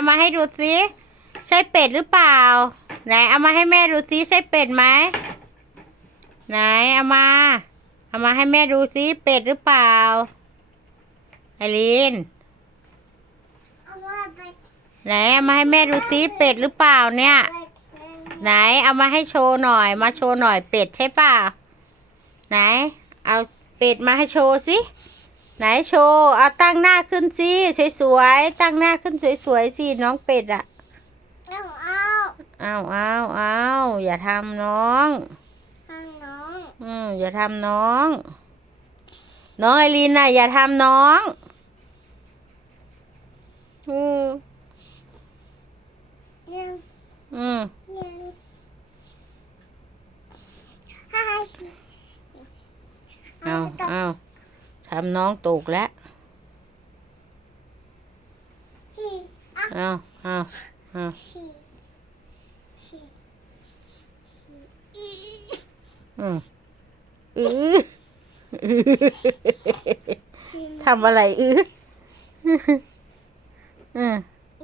เอามาให้ดูสิใช่เป็ดหรือเปล่า ไหนเอามาให้แม่ดูสิใช่เป็ดไหมไหนเอามา เอามาให้แม่ดูสิเป็ดหรือเปล่าไอรีนไหนเอามาให้แม่ดูสิเป็ดหรือเปล่าเนี่ย ไหนเอามาให้โชว์หน่อย มาโชว์หน่อยเป็ดใช่เปล่าไหน เอาเป็ดมาให้โชว์สิ ไหนโชว์เอาตั้งหน้าขึ้นสิสวยๆตั้งหน้าขึ้นสวยๆสิน้องเป็ดอะเอาเอาอ้าวอ้าวอ้าวอย่าทำน้องให้น้องอืมอย่าทำน้อง น้องไอรีนน่ะอย่าทำน้องอืมยังอืม ยังให้ เอาเอาทำน้องตกแล้วฉี่อะเอาเอาเอาฉี่ฉี่อีอืมอืออื้อทำอะไรอื้ออืม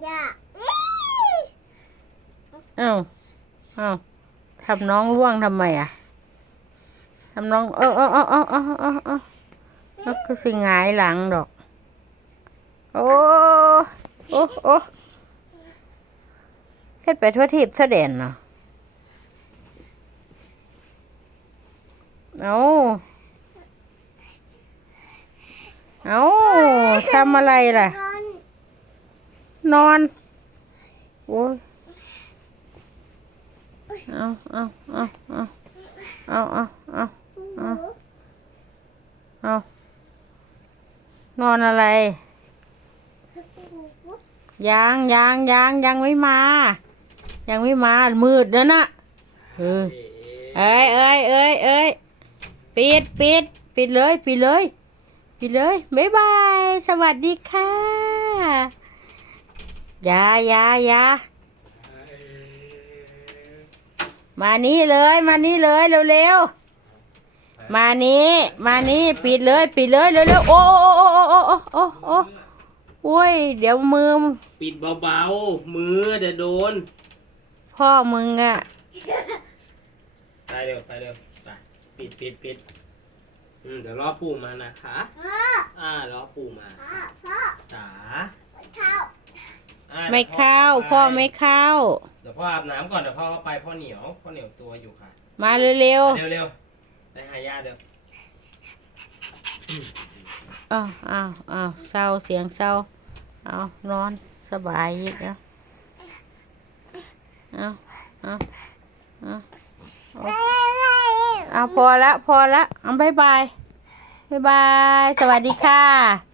อย่าอีเอาเอาทำน้องร่วงทำไมอะทำน้องเออเออเออเออเออ เออเออก็คือสิหงายหลังดอก โอ้โอ้โอ้เฮ็ดไปทั่วทิพย์ทั่วแดนเนาะเอาเอาทำอะไรล่ะ นอน โอ้ยเอาเอาเอาเอาเอาเอาเอาเอา นอนอะไร ยังยังยังยังไม่มา ยังไม่มา มืดนะน่ะเออเอ้ยเอ้ยเอ้ยเอ้ยปิดปิดปิดเลยปิดเลยปิดเลยบ๊ายบาย สวัสดีค่ะยายายามานี่เลย มานี่เลยเร็วๆ มานี่มานี่ปิดเลยปิดเลยเร็วๆโอ้โอ้โอ้โอ้โอ้โอ้โอ้โอ้ยเดี๋ยวมือปิดเบาๆ มือเดี๋ยวโดน พ่อมึงอะไปเร็วไปเร็วไปปิดปิดปิดอืมเดี๋ยวรอปู่มานะคะพ่ออ่ารอปู่มาพ่อพ่อจ๋าเข้าอ่าไม่เข้า พ่อไม่เข้า เดี๋ยวพ่ออาบน้ำก่อนเดี๋ยวพ่อเข้าไปพ่อเหนียวพ่อเหนียวตัวอยู่ค่ะ มาเร็วเร็วเร็วๆ ไปหาญาติเดี๋ยวอ้าวอ้าวอ้าวเศร้าเสียงเศร้าเอานอนสบายอีกแล้วเอาเอาเอาเอาเอาพอละพอละเอาบายบายบายบาย สวัสดีค่ะ